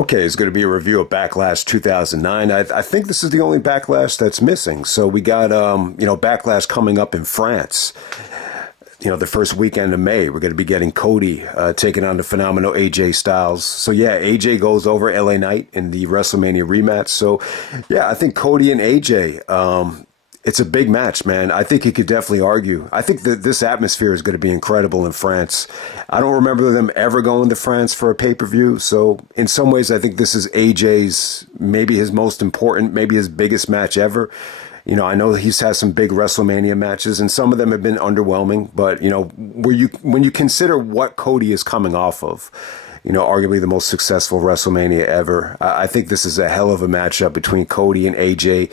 Okay, it's going to be a review of Backlash 2009. I think this is the only Backlash that's missing. So we got, Backlash coming up in France. The first weekend of May, we're going to be getting Cody taking on the phenomenal AJ Styles. So, yeah, AJ goes over LA Knight in the WrestleMania rematch. So, yeah, I think Cody and AJ, it's a big match, man. I think you could definitely argue. I think that this atmosphere is going to be incredible in France. I don't remember them ever going to France for a pay-per-view. So in some ways, I think this is AJ's, maybe his most important, maybe his biggest match ever. I know he's had some big WrestleMania matches, and some of them have been underwhelming. But, when you consider what Cody is coming off of, arguably the most successful WrestleMania ever. I think this is a hell of a matchup between Cody and AJ.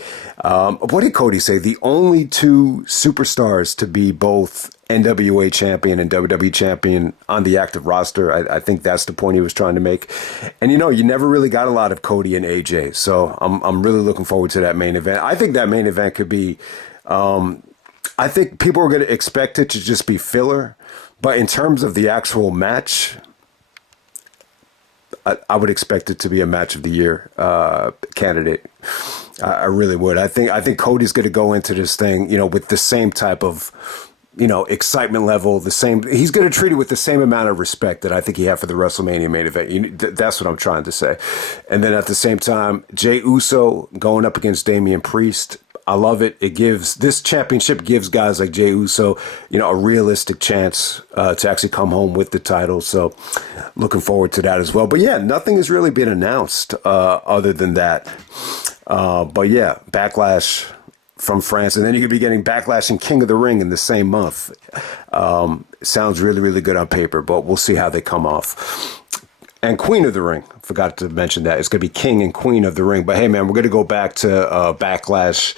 What did Cody say? The only two superstars to be both NWA champion and WWE champion on the active roster. I think that's the point he was trying to make. And, you never really got a lot of Cody and AJ. So I'm really looking forward to that main event. I think that main event could be, I think people are going to expect it to just be filler. But in terms of the actual match, I would expect it to be a match of the year candidate. I really would. I think Cody's going to go into this thing, with the same type of, excitement level, he's going to treat it with the same amount of respect that I think he had for the WrestleMania main event. That's what I'm trying to say. And then at the same time, Jey Uso going up against Damian Priest. I love it. This championship gives guys like Jey Uso, a realistic chance to actually come home with the title. So looking forward to that as well. But yeah, nothing has really been announced other than that. But yeah, Backlash from France. And then you could be getting Backlash and King of the Ring in the same month. Sounds really, really good on paper, but we'll see how they come off. And Queen of the Ring, forgot to mention that. It's going to be King and Queen of the Ring. But hey, man, we're going to go back to Backlash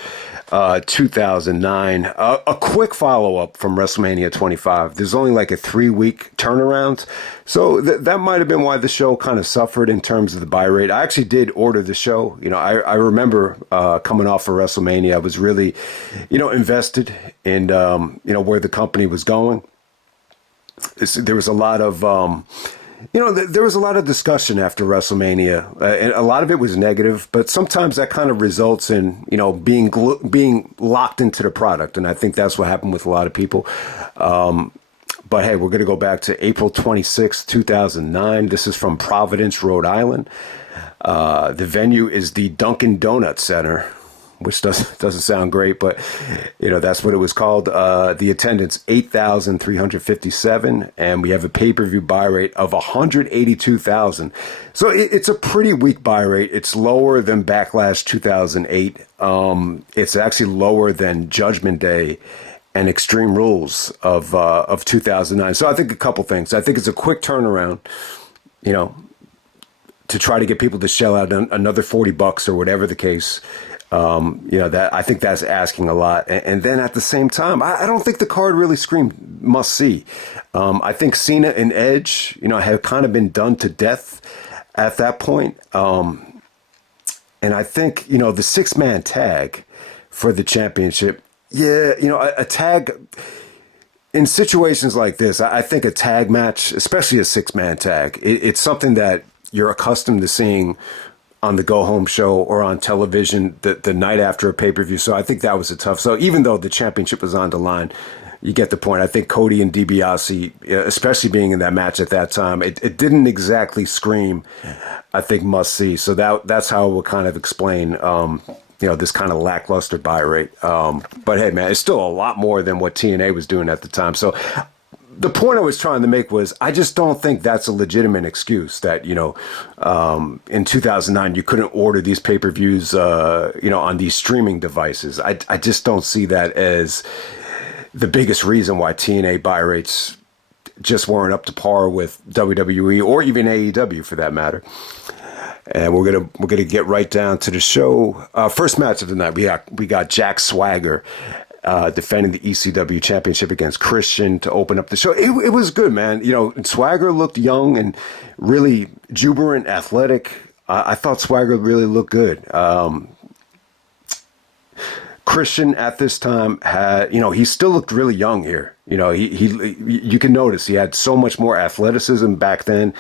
2009. A quick follow-up from WrestleMania 25. There's only like a 3-week turnaround. So that might have been why the show kind of suffered in terms of the buy rate. I actually did order the show. I remember coming off of WrestleMania. I was really, invested in, where the company was going. There was a lot of... there was a lot of discussion after WrestleMania, and a lot of it was negative, but sometimes that kind of results in, being locked into the product. And I think that's what happened with a lot of people. But hey, we're going to go back to April 26, 2009. This is from Providence, Rhode Island. The venue is the Dunkin' Donut Center, which doesn't sound great, but that's what it was called. The attendance 8,357, and we have a pay-per-view buy rate of 182,000. So it's a pretty weak buy rate. It's lower than Backlash 2008. It's actually lower than Judgment Day and Extreme Rules of 2009. So I think a couple things. I think it's a quick turnaround, to try to get people to shell out another $40 or whatever the case. That I think that's asking a lot. And then at the same time, I don't think the card really screamed must see. I think Cena and Edge, have kind of been done to death at that point. And I think, the 6-man tag for the championship. Yeah, a tag in situations like this, I think a tag match, especially a 6-man tag, it's something that you're accustomed to seeing on the go-home show or on television the night after a pay-per-view. So I think that was a tough. So even though the championship was on the line, you get the point. I think Cody and DiBiase, especially being in that match at that time, it didn't exactly scream, I think, must-see. So that's how I would kind of explain, this kind of lackluster buy rate. But hey, man, it's still a lot more than what TNA was doing at the time. So the point I was trying to make was I just don't think that's a legitimate excuse that, in 2009, you couldn't order these pay-per-views, on these streaming devices. I just don't see that as the biggest reason why TNA buy rates just weren't up to par with WWE or even AEW for that matter. And we're gonna get right down to the show. First match of the night, we got Jack Swagger defending the ECW championship against Christian to open up the show. It was good, man. Swagger looked young and really jubilant, athletic. I thought Swagger really looked good. Christian at this time had, he still looked really young here. You can notice he had so much more athleticism back then,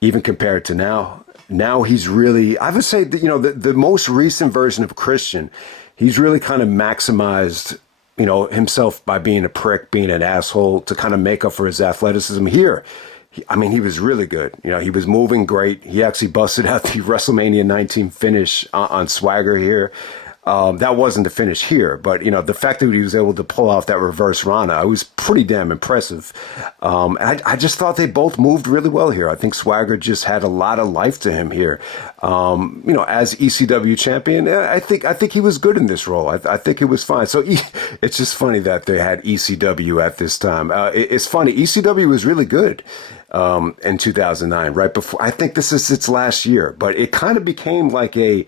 even compared to now. now he's really, I would say that, the most recent version of Christian, he's really kind of maximized, himself by being a prick, being an asshole to kind of make up for his athleticism here. He was really good. He was moving great. He actually busted out the WrestleMania 19 finish on Swagger here. That wasn't the finish here, but the fact that he was able to pull off that reverse Rana, it was pretty damn impressive. I just thought they both moved really well here. I think Swagger just had a lot of life to him here. As ECW champion, I think he was good in this role. I think it was fine. So it's just funny that they had ECW at this time. It's funny. ECW was really good in 2009, right before. I think this is its last year, but it kind of became like a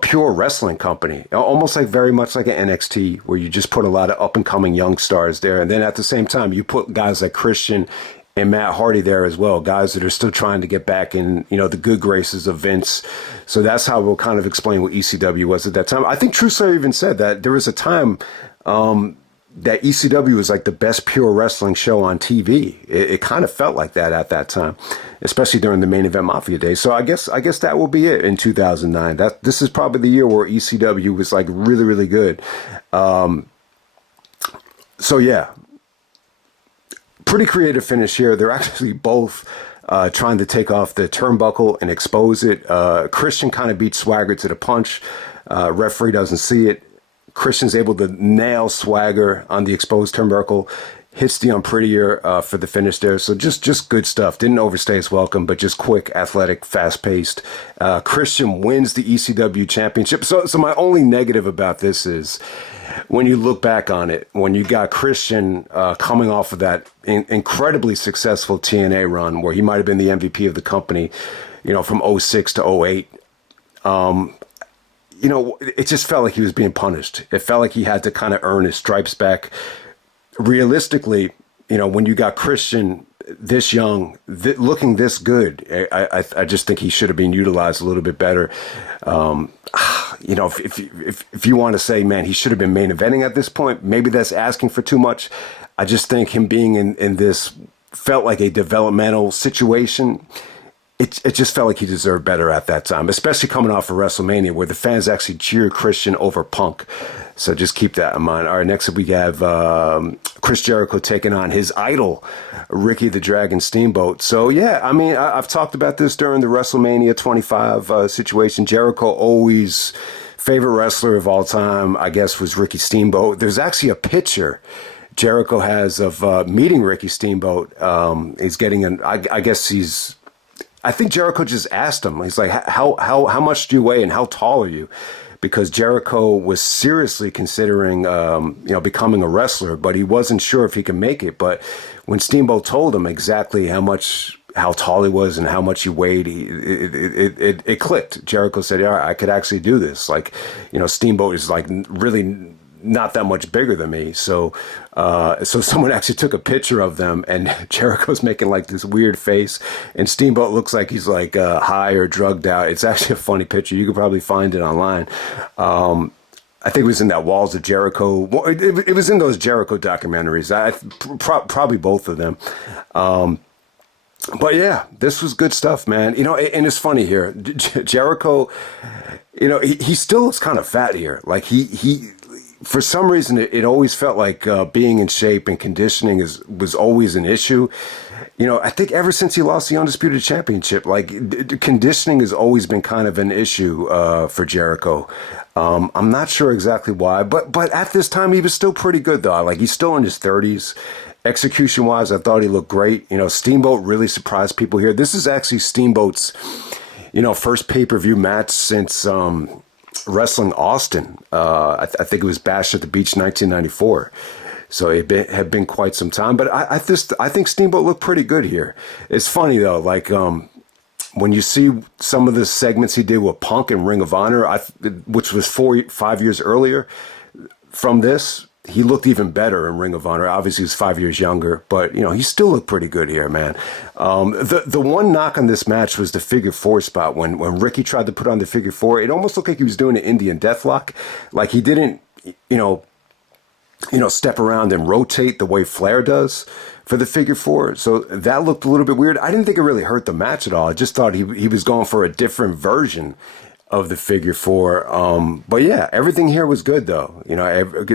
pure wrestling company, almost like very much like an NXT, where you just put a lot of up and coming young stars there. And then at the same time, you put guys like Christian and Matt Hardy there as well, guys that are still trying to get back in, the good graces of Vince. So that's how we'll kind of explain what ECW was at that time. I think Truslayer even said that there was a time, that ECW was like the best pure wrestling show on TV. It kind of felt like that at that time, especially during the Main Event Mafia days. So I guess that will be it in 2009. This is probably the year where ECW was like really, really good. So yeah, pretty creative finish here. They're actually both trying to take off the turnbuckle and expose it. Christian kind of beats Swagger to the punch. Referee doesn't see it. Christian's able to nail Swagger on the exposed turnbuckle, hits the Unprettier for the finish there. So just good stuff. Didn't overstay his welcome, but just quick, athletic, fast-paced. Christian wins the ECW championship. So my only negative about this is when you look back on it, when you got Christian coming off of that incredibly successful TNA run where he might have been the MVP of the company, from 06 to 08. It just felt like he was being punished. It felt like he had to kind of earn his stripes back. Realistically, when you got Christian this young, looking this good, I just think he should have been utilized a little bit better. If you want to say, man, he should have been main eventing at this point, maybe that's asking for too much. I just think him being in this felt like a developmental situation. It just felt like he deserved better at that time, especially coming off of WrestleMania where the fans actually cheered Christian over Punk. So just keep that in mind. All right, next up we have Chris Jericho taking on his idol, Ricky the Dragon Steamboat. So yeah, I've talked about this during the WrestleMania 25 situation. Jericho always favorite wrestler of all time, I guess, was Ricky Steamboat. There's actually a picture Jericho has of meeting Ricky Steamboat. He's getting I think Jericho just asked him. He's like, how much do you weigh and how tall are you? Because Jericho was seriously considering, becoming a wrestler, but he wasn't sure if he could make it. But when Steamboat told him exactly how tall he was and how much he weighed, it clicked. Jericho said, yeah, I could actually do this. Like, Steamboat is like really not that much bigger than me. So someone actually took a picture of them and Jericho's making like this weird face and Steamboat looks like he's like high or drugged out. It's actually a funny picture. You could probably find it online. I think it was in that Walls of Jericho. Well, it was in those Jericho documentaries. Probably both of them. But yeah, this was good stuff, man. And it's funny here. Jericho, he still looks kind of fat here. Like he for some reason, it always felt like being in shape and conditioning was always an issue. I think ever since he lost the Undisputed Championship, like conditioning has always been kind of an issue for Jericho. I'm not sure exactly why, but at this time he was still pretty good though. Like he's still in his 30s. Execution wise, I thought he looked great. Steamboat really surprised people here. This is actually Steamboat's, first pay-per-view match since wrestling Austin. I think it was Bash at the Beach 1994. So it had been quite some time. But I think Steamboat looked pretty good here. It's funny, though, like when you see some of the segments he did with Punk and Ring of Honor, which was 5 years earlier from this, he looked even better in Ring of Honor. Obviously, he's 5 years younger, but, he still looked pretty good here, man. The one knock on this match was the figure four spot. When Ricky tried to put on the figure four, it almost looked like he was doing an Indian Deathlock. Like he didn't, step around and rotate the way Flair does for the figure four. So that looked a little bit weird. I didn't think it really hurt the match at all. I just thought he was going for a different version of the figure four. But yeah, everything here was good though.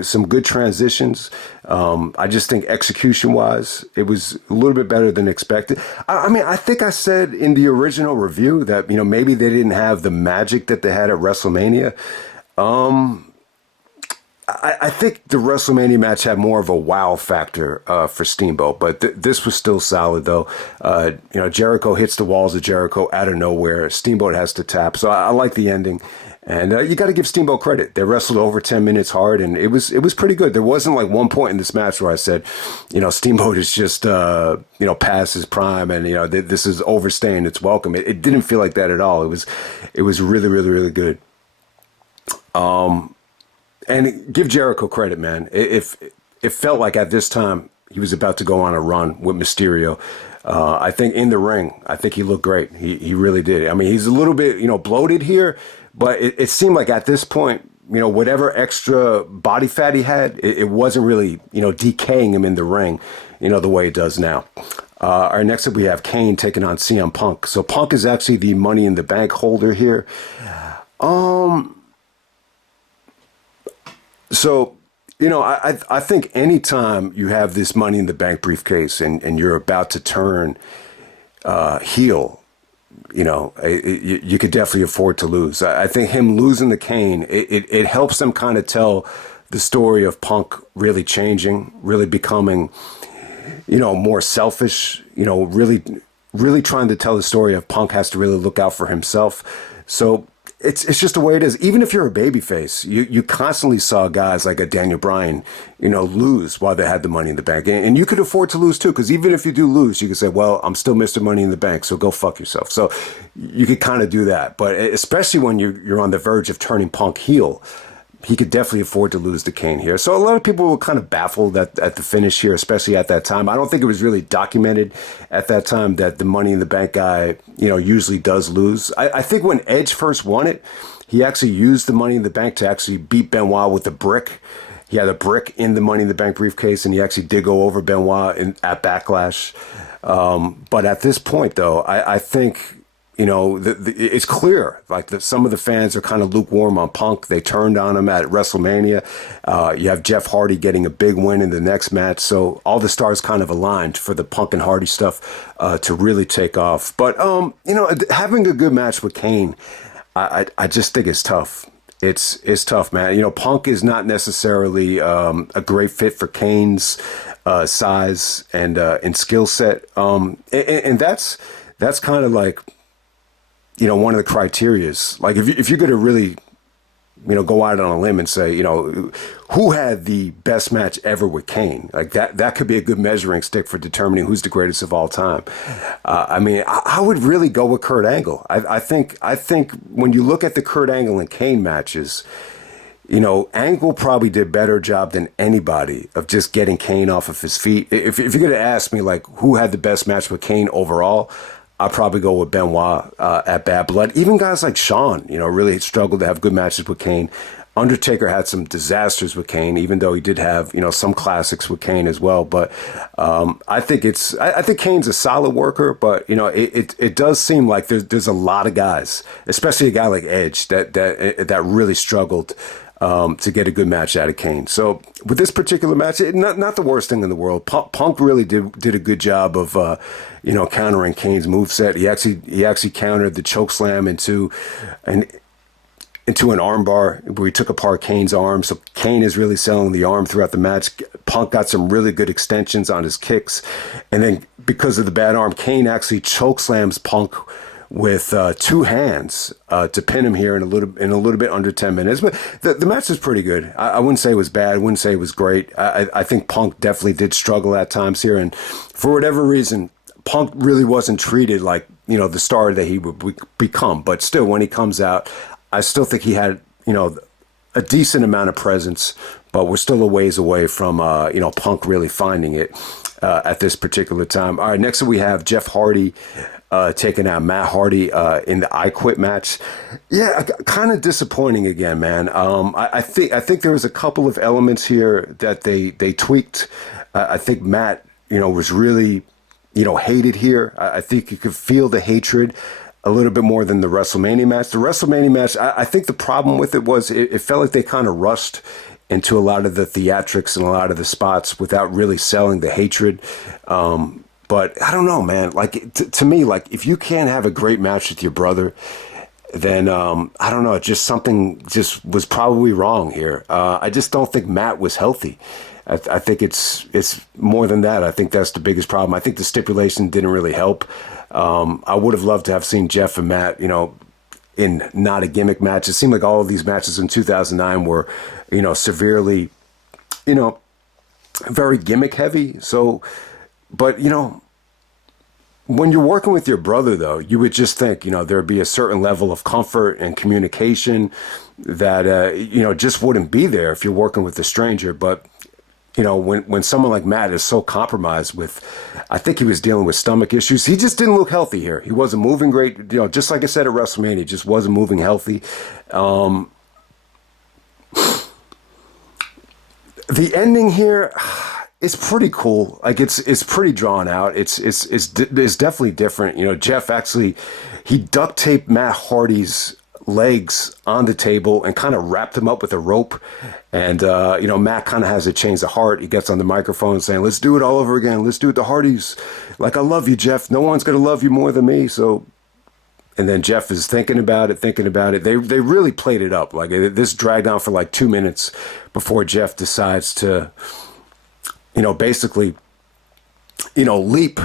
Some good transitions. I just think execution wise, it was a little bit better than expected. I mean, I think I said in the original review that, maybe they didn't have the magic that they had at WrestleMania. I think the WrestleMania match had more of a wow factor for Steamboat, but this was still solid though. Jericho hits the walls of Jericho out of nowhere. Steamboat has to tap, so I like the ending. And you got to give Steamboat credit. They wrestled over 10 minutes hard, and it was pretty good. There wasn't like one point in this match where I said, Steamboat is just past his prime, and this is overstaying its welcome. It didn't feel like that at all. It was really, really, really good. And give Jericho credit, man. It felt like at this time he was about to go on a run with Mysterio. I think in the ring, I think he looked great. He really did. I mean, he's a little bit, bloated here, but it seemed like at this point, whatever extra body fat he had, it wasn't really, decaying him in the ring, the way it does now. All right, next up we have Kane taking on CM Punk. So Punk is actually the Money in the Bank holder here. So, I think anytime you have this Money in the Bank briefcase and you're about to turn heel, you could definitely afford to lose. I think him losing to Kane, it helps them kind of tell the story of Punk really changing, really becoming, more selfish, really trying to tell the story of Punk has to really look out for himself. So it's just the way it is. Even if you're a babyface, you constantly saw guys like a Daniel Bryan, lose while they had the Money in the Bank. And you could afford to lose too, because even if you do lose, you can say, well, I'm still Mr. Money in the Bank, so go fuck yourself. So you could kind of do that. But especially when you're on the verge of turning Punk heel, he could definitely afford to lose to Kane here. So a lot of people were kind of baffled at the finish here, especially at that time. I don't think it was really documented at that time that the Money in the Bank guy, usually does lose. I think when Edge first won it, he actually used the Money in the Bank to actually beat Benoit with a brick. He had a brick in the Money in the Bank briefcase, and he actually did go over Benoit at Backlash. But at this point, though, I think... it's clear, like some of the fans are kind of lukewarm on Punk. They turned on him at WrestleMania. You have Jeff Hardy getting a big win in the next match. So all the stars kind of aligned for the Punk and Hardy stuff to really take off. But, having a good match with Kane, I just think it's tough. It's tough, man. Punk is not necessarily a great fit for Kane's size and skill set. And that's kind of like... one of the criterias, like if you're going to really, go out on a limb and say, who had the best match ever with Kane? Like that could be a good measuring stick for determining who's the greatest of all time. I would really go with Kurt Angle. I think when you look at the Kurt Angle and Kane matches, Angle probably did a better job than anybody of just getting Kane off of his feet. If you're going to ask me, like, who had the best match with Kane overall, I'll probably go with Benoit at Bad Blood. Even guys like Shawn, really struggled to have good matches with Kane. Undertaker had some disasters with Kane, even though he did have, some classics with Kane as well. But I think Kane's a solid worker, but it does seem like there's a lot of guys, especially a guy like Edge, that really struggled to get a good match out of Kane. So with this particular match, not the worst thing in the world. Punk really did a good job of countering Kane's moveset. He actually countered the chokeslam into an armbar where he took apart Kane's arm. So Kane is really selling the arm throughout the match. Punk got some really good extensions on his kicks, and then because of the bad arm, Kane actually chokeslams Punk with two hands to pin him here in a little bit under 10 minutes. But the match was pretty good. I wouldn't say it was bad. I wouldn't say it was great. I think Punk definitely did struggle at times here, and for whatever reason, Punk really wasn't treated like the star that he would become. But still, when he comes out, I still think he had a decent amount of presence. But we're still a ways away from Punk really finding it at this particular time. All right, next we have Jeff Hardy taking out Matt Hardy in the I Quit match. Yeah, kind of disappointing again, man. I think there was a couple of elements here that they tweaked. I think Matt, was really, hated here. I think you could feel the hatred a little bit more than the WrestleMania match. The WrestleMania match, I think the problem with it was it felt like they kind of rushed into a lot of the theatrics and a lot of the spots without really selling the hatred. But I don't know, man. Like, to me, like, if you can't have a great match with your brother, then I don't know. Just something just was probably wrong here. I just don't think Matt was healthy. I think it's more than that. I think that's the biggest problem. I think the stipulation didn't really help. I would have loved to have seen Jeff and Matt, in not a gimmick match. It seemed like all of these matches in 2009 were, severely, very gimmick heavy. So, but, when you're working with your brother, though, you would just think, there'd be a certain level of comfort and communication that, just wouldn't be there if you're working with a stranger. But, when someone like Matt is so compromised with, I think he was dealing with stomach issues. He just didn't look healthy here. He wasn't moving great. Just like I said at WrestleMania, just wasn't moving healthy. The ending here, it's pretty cool. Like it's pretty drawn out. It's definitely different. Jeff actually, he duct taped Matt Hardy's legs on the table and kind of wrapped him up with a rope. And, Matt kind of has a change of heart. He gets on the microphone saying, let's do it all over again. Let's do it the Hardys. Like, I love you, Jeff. No one's going to love you more than me. So, and then Jeff is thinking about it. They really played it up. Like, this dragged on for like 2 minutes before Jeff decides to, basically, leap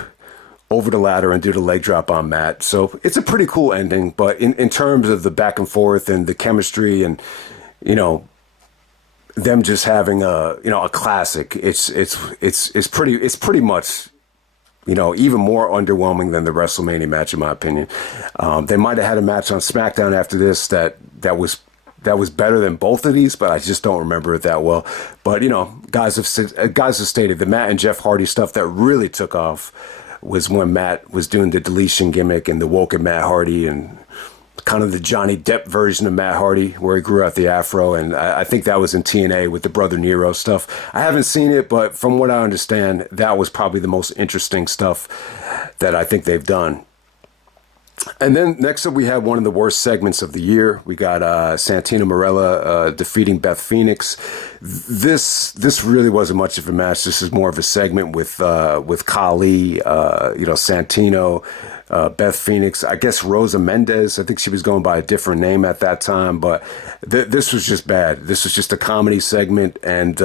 over the ladder and do the leg drop on Matt. So it's a pretty cool ending. But in terms of the back and forth and the chemistry and, them just having a classic, it's pretty much, even more underwhelming than the WrestleMania match, in my opinion. They might have had a match on SmackDown after this that was better than both of these, but I just don't remember it that well. But guys have stated the Matt and Jeff Hardy stuff that really took off was when Matt was doing the deletion gimmick and the woken Matt Hardy and kind of the Johnny Depp version of Matt Hardy where he grew out the afro. And I think that was in TNA with the Brother Nero stuff. I haven't seen it, but from what I understand, that was probably the most interesting stuff that I think they've done. And then next up, we had one of the worst segments of the year. We got Santina Marella defeating Beth Phoenix. This really wasn't much of a match. This is more of a segment with Khali, Santino, Beth Phoenix. I guess Rosa Mendez. I think she was going by a different name at that time. But this was just bad. This was just a comedy segment. And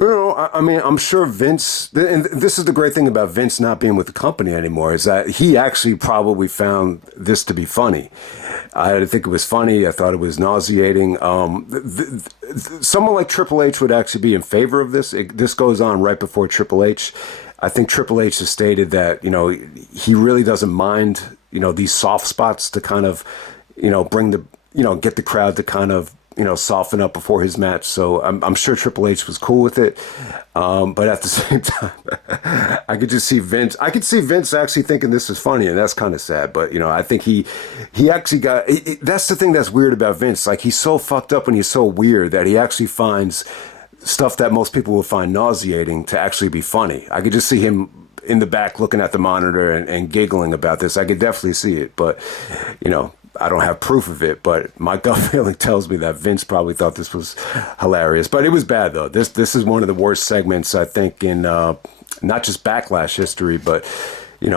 I'm sure Vince, and this is the great thing about Vince not being with the company anymore, is that he actually probably found this to be funny. I didn't think it was funny. I thought it was nauseating. Someone like Triple H would actually be in favor of this. This goes on right before Triple H. I think Triple H has stated that, he really doesn't mind, these soft spots to kind of, bring the, get the crowd to kind of, soften up before his match. So I'm sure Triple H was cool with it. But at the same time, I could see Vince actually thinking this is funny, and that's kind of sad. But, I think he actually got, that's the thing that's weird about Vince. Like, he's so fucked up and he's so weird that he actually finds stuff that most people would find nauseating to actually be funny. I could just see him in the back looking at the monitor and giggling about this. I could definitely see it, but, I don't have proof of it, but my gut feeling tells me that Vince probably thought this was hilarious. But it was bad, though. This is one of the worst segments, I think, in not just Backlash history, but,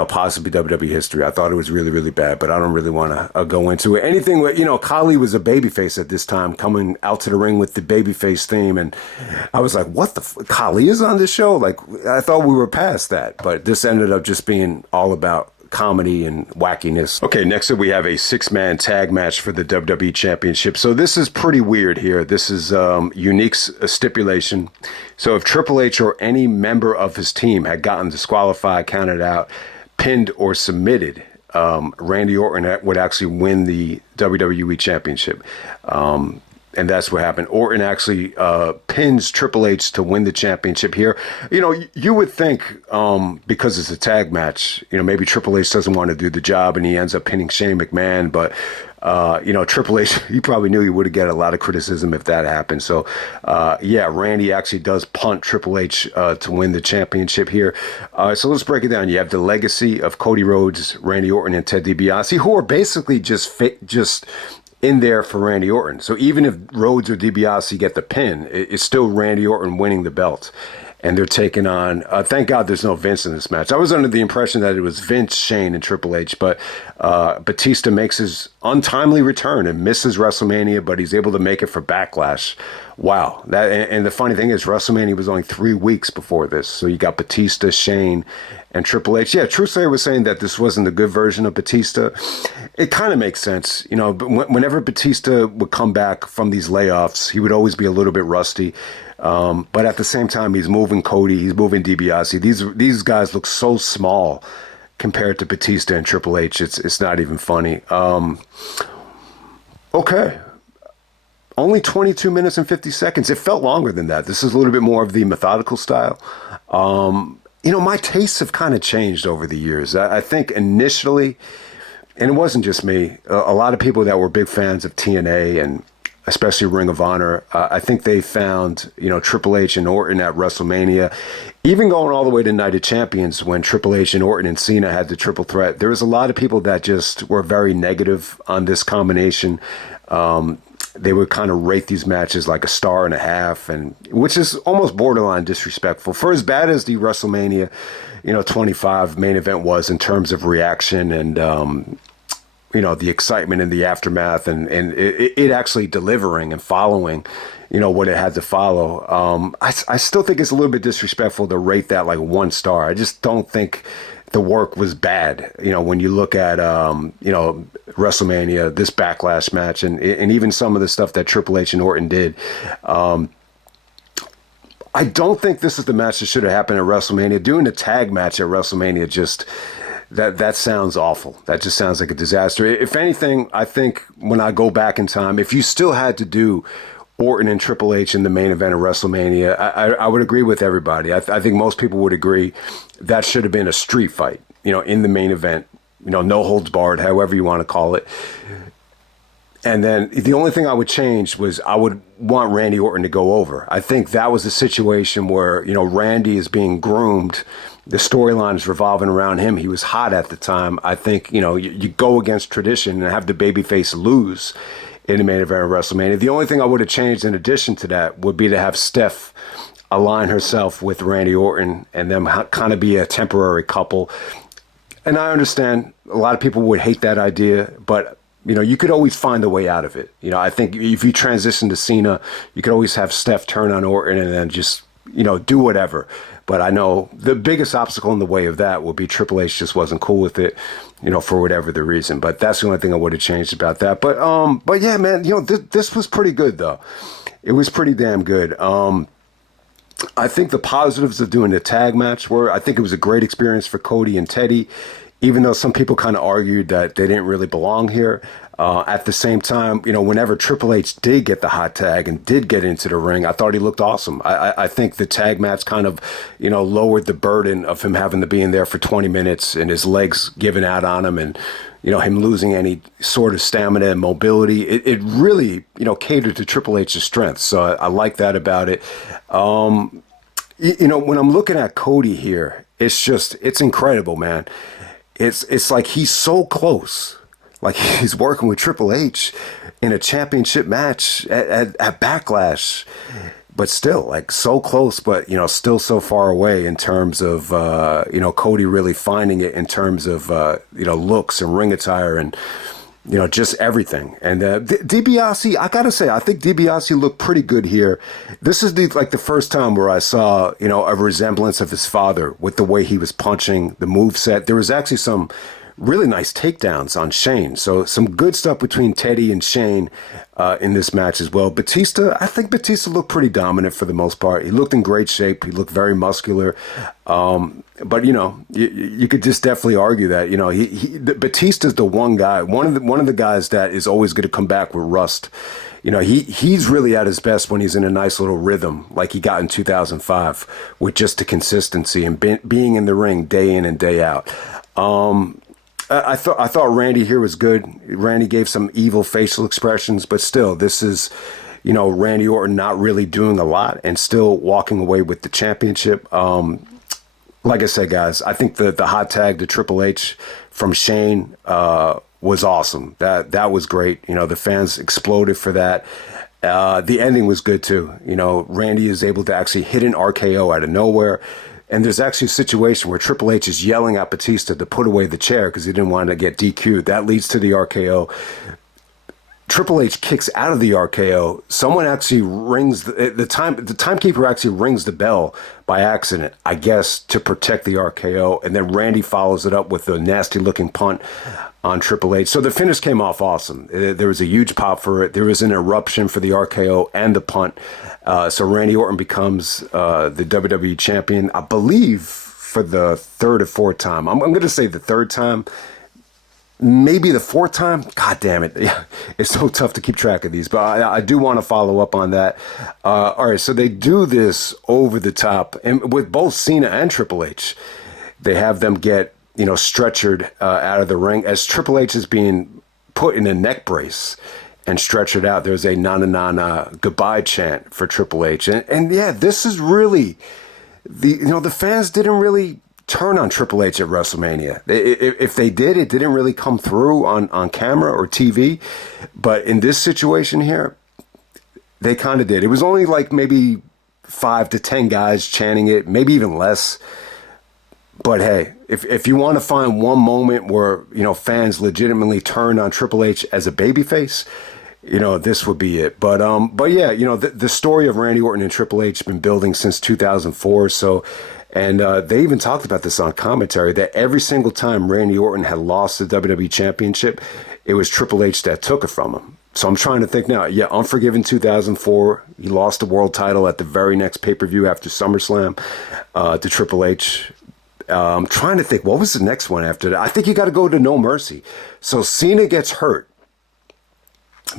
possibly WWE history. I thought it was really, really bad, but I don't really want to go into it. Anything with, Khali was a babyface at this time, coming out to the ring with the babyface theme, and I was like, what the Khali is on this show? Like, I thought we were past that, but this ended up just being all about comedy and wackiness. Okay, next up we have a 6-man tag match for the WWE Championship. So this is pretty weird here. This is unique stipulation. So if Triple H or any member of his team had gotten disqualified, counted out, pinned, or submitted, Randy Orton would actually win the WWE Championship. And that's what happened. Orton actually pins Triple H to win the championship here. You would think because it's a tag match, maybe Triple H doesn't want to do the job and he ends up pinning Shane McMahon. But, Triple H, he probably knew he would get a lot of criticism if that happened. So, Randy actually does punt Triple H to win the championship here. So let's break it down. You have the legacy of Cody Rhodes, Randy Orton, and Ted DiBiase, who are basically just in there for Randy Orton. So even if Rhodes or DiBiase get the pin, it's still Randy Orton winning the belt. And they're taking on, thank God there's no Vince in this match. I was under the impression that it was Vince, Shane, and Triple H, but Batista makes his untimely return and misses WrestleMania, but he's able to make it for Backlash. Wow. And the funny thing is, WrestleMania was only 3 weeks before this. So you got Batista, Shane, and Triple H. Yeah, Truslayer was saying that this wasn't a good version of Batista. It kind of makes sense. But whenever Batista would come back from these layoffs, he would always be a little bit rusty. But at the same time, he's moving Cody, he's moving DiBiase. These guys look so small compared to Batista and Triple H. It's not even funny. Okay. Only 22 minutes and 50 seconds. It felt longer than that. This is a little bit more of the methodical style. My tastes have kind of changed over the years. I think initially, and it wasn't just me, a lot of people that were big fans of TNA and especially Ring of Honor, I think they found, Triple H and Orton at WrestleMania, even going all the way to Night of Champions when Triple H and Orton and Cena had the triple threat. There was a lot of people that just were very negative on this combination. They would kind of rate these matches like a star and a half, and which is almost borderline disrespectful. For as bad as the WrestleMania, 25 main event was in terms of reaction and, the excitement and the aftermath and it actually delivering and following, what it had to follow. I still think it's a little bit disrespectful to rate that like 1 star. I just don't think the work was bad. When you look at, WrestleMania, this Backlash match, and even some of the stuff that Triple H and Orton did. I don't think this is the match that should have happened at WrestleMania. Doing a tag match at WrestleMania just... That sounds awful. That just sounds like a disaster. If anything, I think when I go back in time, if you still had to do Orton and Triple H in the main event of WrestleMania, I would agree with everybody. I think most people would agree that should have been a street fight, in the main event, no holds barred, however you want to call it. And then the only thing I would change was I would want Randy Orton to go over. I think that was a situation where, Randy is being groomed. The storyline is revolving around him. He was hot at the time. I think, you go against tradition and have the babyface lose in the main event of WrestleMania. The only thing I would have changed in addition to that would be to have Steph align herself with Randy Orton and them kind of be a temporary couple. And I understand a lot of people would hate that idea, but you could always find a way out of it. I think if you transition to Cena, you could always have Steph turn on Orton and then just, do whatever. But I know the biggest obstacle in the way of that would be Triple H just wasn't cool with it, for whatever the reason. But that's the only thing I would have changed about that. But yeah, man, this was pretty good though. It was pretty damn good. I think the positives of doing the tag match were, I think it was a great experience for Cody and Teddy, even though some people kind of argued that they didn't really belong here. At the same time, whenever Triple H did get the hot tag and did get into the ring, I thought he looked awesome. I think the tag match kind of, lowered the burden of him having to be in there for 20 minutes and his legs giving out on him and, him losing any sort of stamina and mobility. It really, catered to Triple H's strength. So I like that about it. When I'm looking at Cody here, it's incredible, man. It's like he's so close. Like he's working with Triple H in a championship match at Backlash, but still like so close, but still so far away in terms of Cody really finding it in terms of looks and ring attire and just everything. And DiBiase, I gotta say, I think DiBiase looked pretty good here. This is the first time where I saw a resemblance of his father with the way he was punching, the moveset. There was actually some really nice takedowns on Shane. So some good stuff between Teddy and Shane in this match as well. Batista, I think Batista looked pretty dominant for the most part. He looked in great shape. He looked very muscular. But you could just definitely argue that Batista's the one guy, one of the guys that is always going to come back with rust. He's really at his best when he's in a nice little rhythm, like he got in 2005, with just the consistency and being in the ring day in and day out. I thought Randy here was good. Randy gave some evil facial expressions, but still, this is, Randy Orton not really doing a lot and still walking away with the championship. Like I said, guys, I think the hot tag to Triple H from Shane was awesome. That was great. The fans exploded for that. The ending was good too. Randy is able to actually hit an RKO out of nowhere. And there's actually a situation where Triple H is yelling at Batista to put away the chair because he didn't want to get DQ'd. That leads to the RKO. Triple H kicks out of the RKO. Someone actually rings the timekeeper actually rings the bell by accident, I guess, to protect the RKO. And then Randy follows it up with a nasty looking punt on Triple H. So the finish came off awesome. There was a huge pop for it. There was an eruption for the RKO and the punt. So Randy Orton becomes the WWE champion, I believe, for the third or fourth time. I'm going to say the third time. Maybe the fourth time. God damn it. Yeah, it's so tough to keep track of these, but I do want to follow up on that. All right, so they do this over the top, and with both Cena and Triple H, they have them get, stretchered out of the ring as Triple H is being put in a neck brace and stretchered out. There's a na-na-na-na goodbye chant for Triple H. And yeah, this is really, the fans didn't really turn on Triple H at WrestleMania. If they did, it didn't really come through on camera or TV. But in this situation here, they kind of did. It was only like maybe 5 to 10 guys chanting it, maybe even less. But hey, if you want to find one moment where, fans legitimately turned on Triple H as a babyface, this would be it. But yeah, the story of Randy Orton and Triple H has been building since 2004. So, and they even talked about this on commentary, that every single time Randy Orton had lost the WWE Championship, it was Triple H that took it from him. So I'm trying to think now. Yeah, Unforgiven 2004, he lost the world title at the very next pay-per-view after SummerSlam to Triple H. I'm trying to think, what was the next one after that? I think you got to go to No Mercy. So Cena gets hurt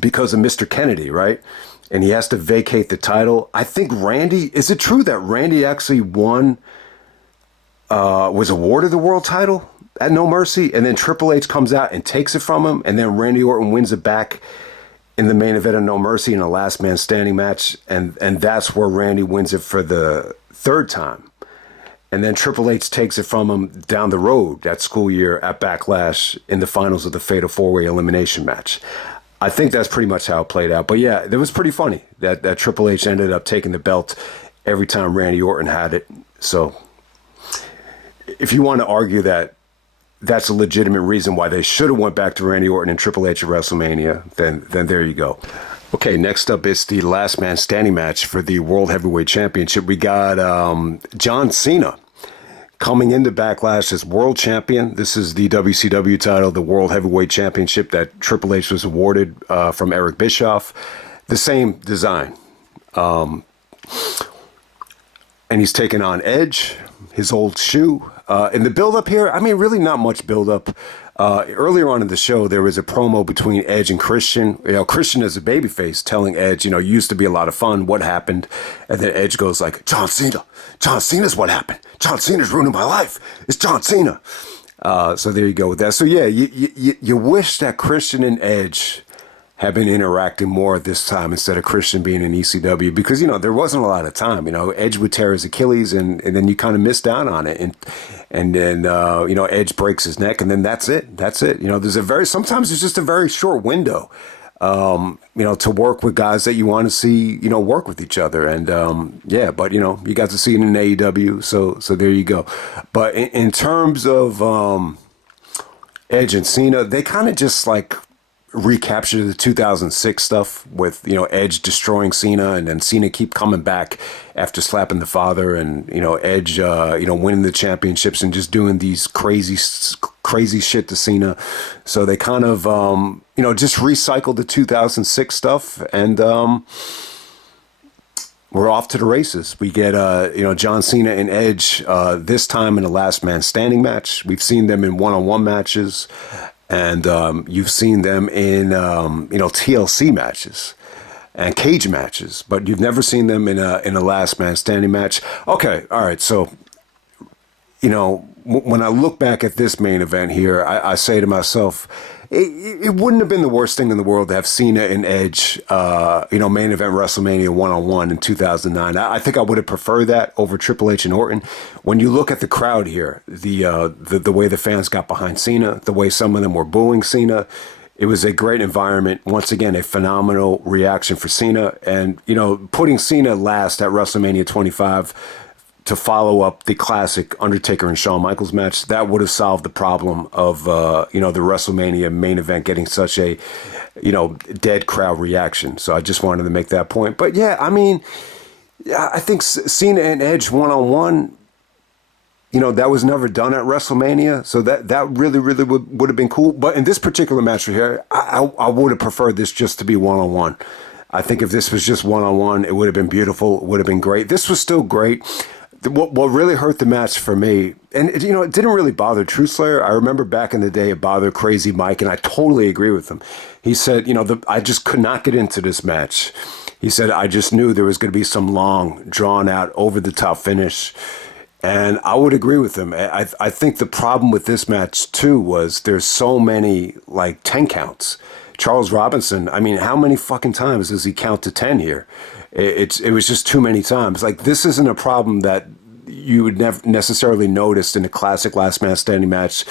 because of Mr. Kennedy, right? And he has to vacate the title. I think Randy, is it true that Randy actually was awarded the world title at No Mercy? And then Triple H comes out and takes it from him. And then Randy Orton wins it back in the main event of No Mercy in a last man standing match. And that's where Randy wins it for the third time. And then Triple H takes it from him down the road that school year at Backlash in the finals of the Fatal 4-Way Elimination match. I think that's pretty much how it played out. But yeah, it was pretty funny that Triple H ended up taking the belt every time Randy Orton had it. So if you want to argue that that's a legitimate reason why they should have went back to Randy Orton and Triple H at WrestleMania, then there you go. Okay, next up is the last man standing match for the World Heavyweight Championship. We got John Cena coming into Backlash as world champion. This is the WCW title, the World Heavyweight Championship that Triple H was awarded from Eric Bischoff. The same design. And he's taking on Edge, his old shoe. In the build-up here, really not much build-up. Earlier on in the show, there was a promo between Edge and Christian. Christian as a babyface telling Edge, used to be a lot of fun. What happened? And then Edge goes like, John Cena's what happened. John Cena's ruining my life. It's John Cena. So there you go with that. So yeah, you wish that Christian and Edge had been interacting more at this time instead of Christian being in ECW, because, there wasn't a lot of time. Edge would tear his Achilles and then you kind of missed out on it. And then, Edge breaks his neck and then that's it. Sometimes it's just a very short window, to work with guys that you want to see, work with each other. And, but, you got to see it in AEW. So there you go. But in terms of Edge and Cena, they kind of just like recapture the 2006 stuff with, Edge destroying Cena and then Cena keep coming back after slapping the father and, Edge, winning the championships and just doing these crazy shit to Cena. So they kind of, just recycled the 2006 stuff and, we're off to the races. We get, John Cena and Edge this time in a last man standing match. We've seen them in one-on-one matches. And you've seen them in, TLC matches and cage matches, but you've never seen them in a last man standing match. Okay, all right. So, when I look back at this main event here, I say to myself, it wouldn't have been the worst thing in the world to have Cena and Edge, main event WrestleMania one-on-one in 2009. I think I would have preferred that over Triple H and Orton. When you look at the crowd here, the way the fans got behind Cena, the way some of them were booing Cena, it was a great environment. Once again, a phenomenal reaction for Cena. And, putting Cena last at WrestleMania 25 to follow up the classic Undertaker and Shawn Michaels match, that would have solved the problem of, the WrestleMania main event getting such a, dead crowd reaction. So I just wanted to make that point. But yeah, I think Cena and Edge one-on-one, that was never done at WrestleMania. So that really, really would have been cool. But in this particular match right here, I would have preferred this just to be one-on-one. I think if this was just one-on-one, it would have been beautiful. It would have been great. This was still great. What really hurt the match for me, and it didn't really bother True Slayer. I remember back in the day it bothered Crazy Mike, and I totally agree with him. He said, I just could not get into this match. He said, I just knew there was going to be some long, drawn-out, over-the-top finish, and I would agree with him. I think the problem with this match, too, was there's so many, 10 counts. Charles Robinson, how many fucking times does he count to 10 here? It was just too many times. This isn't a problem that you would never necessarily notice in a classic last man standing match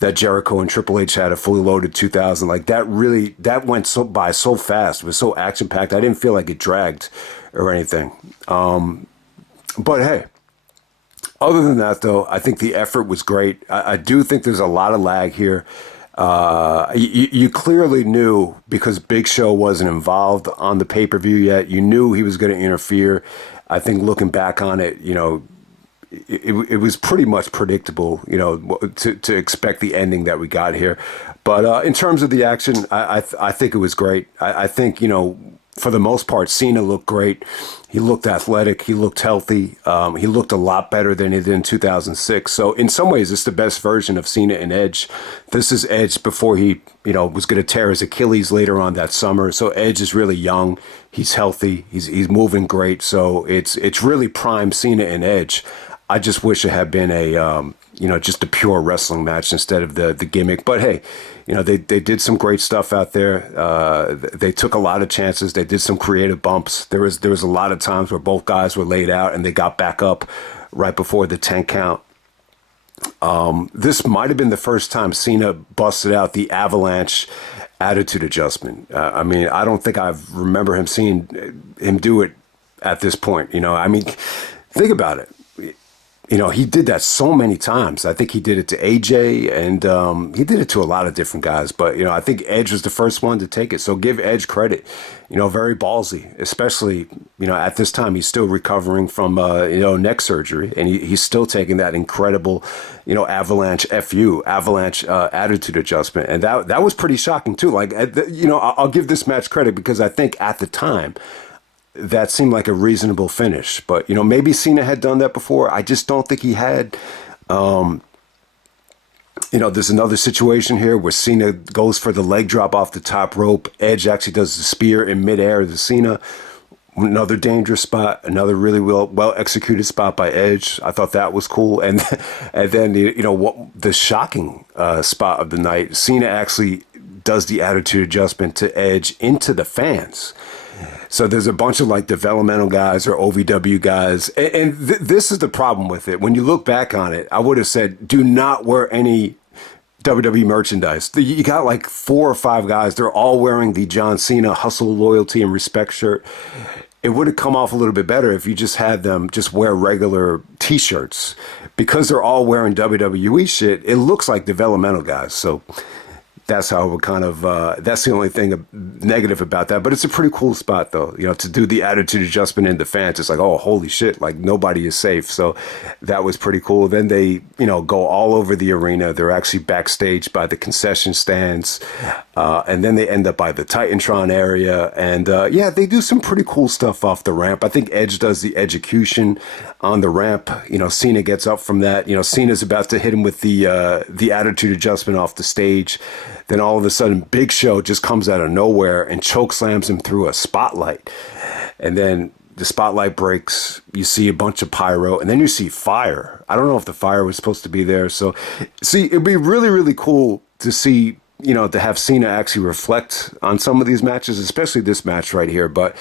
that Jericho and Triple H had, a fully loaded 2000. That went by so fast. It was so action packed. I didn't feel like it dragged or anything. But hey, other than that though, I think the effort was great. I do think there's a lot of lag here. You clearly knew, because Big Show wasn't involved on the pay-per-view yet, you knew he was going to interfere. I think looking back on it, it was pretty much predictable, to expect the ending that we got here. But in terms of the action, I think it was great. I think, for the most part, Cena looked great. He looked athletic. He looked healthy. He looked a lot better than he did in 2006. So in some ways, it's the best version of Cena and Edge. This is Edge before he, was going to tear his Achilles later on that summer. So Edge is really young. He's healthy. He's moving great. So it's really prime Cena and Edge. I just wish it had been a, just a pure wrestling match instead of the gimmick. But hey, they did some great stuff out there. They took a lot of chances. They did some creative bumps. There was a lot of times where both guys were laid out and they got back up right before the 10 count. This might have been the first time Cena busted out the avalanche attitude adjustment. I don't think I remember seeing him do it at this point. Think about it. He did that so many times. I think he did it to AJ and he did it to a lot of different guys. But, I think Edge was the first one to take it. So give Edge credit. Very ballsy, especially, at this time he's still recovering from, neck surgery. And he's still taking that incredible, avalanche attitude adjustment. And that was pretty shocking, too. I'll give this match credit because I think at the time, that seemed like a reasonable finish. But, maybe Cena had done that before. I just don't think he had. There's another situation here where Cena goes for the leg drop off the top rope. Edge actually does the spear in midair to Cena. Another dangerous spot, another really well executed spot by Edge. I thought that was cool. And then, the shocking spot of the night, Cena actually does the attitude adjustment to Edge into the fans. So there's a bunch of developmental guys or OVW guys. And this is the problem with it. When you look back on it, I would have said, do not wear any WWE merchandise. You got 4 or 5 guys. They're all wearing the John Cena hustle, loyalty, and respect shirt. It would have come off a little bit better if you just had them just wear regular T-shirts. Because they're all wearing WWE shit, it looks like developmental guys. So that's how it would kind of, that's the only thing negative about that. But it's a pretty cool spot, though, to do the attitude adjustment in the fans. It's like, oh, holy shit, like nobody is safe. So that was pretty cool. Then they, go all over the arena. They're actually backstage by the concession stands. And then they end up by the Titantron area. And yeah, they do some pretty cool stuff off the ramp. I think Edge does the execution on the ramp. Cena gets up from that. Cena's about to hit him with the attitude adjustment off the stage. Then all of a sudden, Big Show just comes out of nowhere and choke slams him through a spotlight. And then the spotlight breaks. You see a bunch of pyro, and then you see fire. I don't know if the fire was supposed to be there. So, see, it'd be really, really cool to see, to have Cena actually reflect on some of these matches, especially this match right here. But,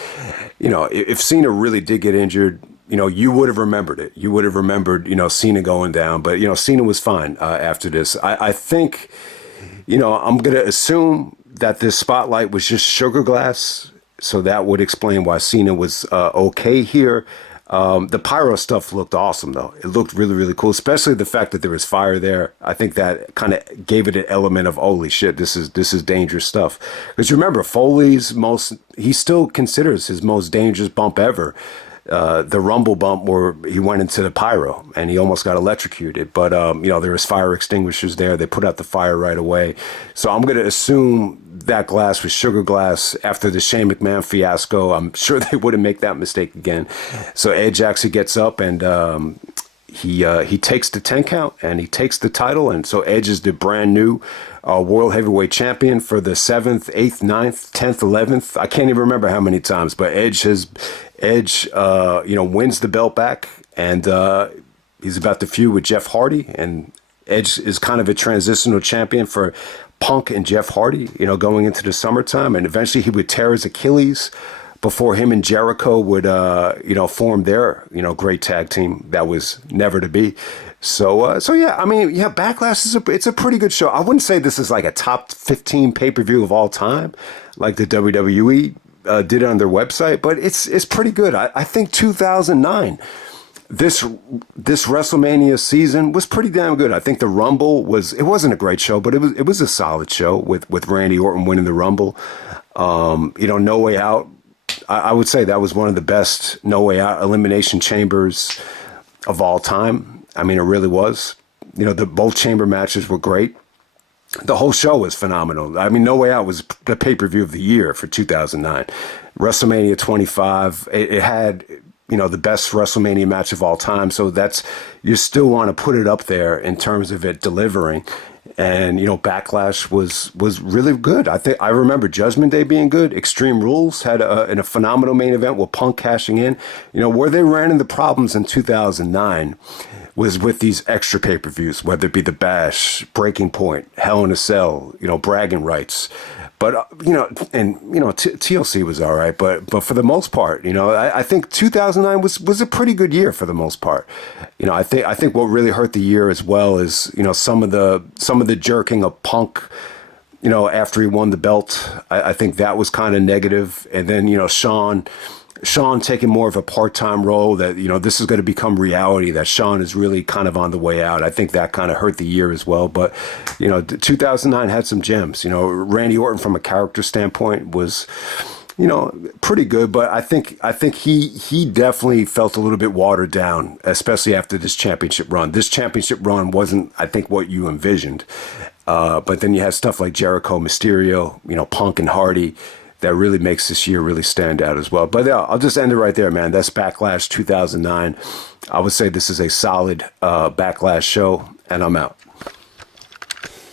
if Cena really did get injured, you would have remembered it. You would have remembered, Cena going down. But, Cena was fine after this. I think, I'm going to assume that this spotlight was just sugar glass. So that would explain why Cena was okay here. The pyro stuff looked awesome, though. It looked really, really cool, especially the fact that there was fire there. I think that kind of gave it an element of, holy shit, this is dangerous stuff. Because you remember, he still considers his most dangerous bump ever. The Rumble bump where he went into the pyro and he almost got electrocuted. But, there was fire extinguishers there. They put out the fire right away. So I'm going to assume that glass was sugar glass after the Shane McMahon fiasco. I'm sure they wouldn't make that mistake again. So Edge actually gets up and he takes the 10 count and he takes the title. And so Edge is the brand new World Heavyweight Champion for the 7th, 8th, 9th, 10th, 11th. I can't even remember how many times, but Edge wins the belt back, and he's about to feud with Jeff Hardy, and Edge is kind of a transitional champion for Punk and Jeff Hardy, going into the summertime, and eventually he would tear his Achilles before him and Jericho would, form their, great tag team that was never to be. So yeah, Backlash it's a pretty good show. I wouldn't say this is like a top 15 pay-per-view of all time, like the WWE did on their website, but it's pretty good. I think 2009, this WrestleMania season was pretty damn good. I think the Rumble it wasn't a great show, but it was a solid show with Randy Orton winning the Rumble. No Way Out. I would say that was one of the best No Way Out elimination chambers of all time. I mean, it really was. Both chamber matches were great. The whole show was phenomenal. I mean, No Way Out was the pay-per-view of the year for 2009. WrestleMania 25, it had, the best WrestleMania match of all time. So you still want to put it up there in terms of it delivering. And, Backlash was really good. I remember Judgment Day being good. Extreme Rules had a phenomenal main event with Punk cashing in. Where they ran into problems in 2009 was with these extra pay-per-views, whether it be The Bash, Breaking Point, Hell in a Cell, bragging rights. But, TLC was all right. But for the most part, I think 2009 was a pretty good year for the most part. I think what really hurt the year as well is, some of the jerking of Punk, after he won the belt. I think that was kind of negative. And then, Sean taking more of a part-time role that, this is going to become reality, that Sean is really kind of on the way out. I think that kind of hurt the year as well. But, 2009 had some gems. Randy Orton from a character standpoint was, pretty good. But I think he definitely felt a little bit watered down, especially after this championship run. This championship run wasn't, I think, what you envisioned. But then you had stuff like Jericho, Mysterio, Punk and Hardy, that really makes this year really stand out as well. But yeah, I'll just end it right there, man. That's Backlash 2009. I would say this is a solid Backlash show, and I'm out.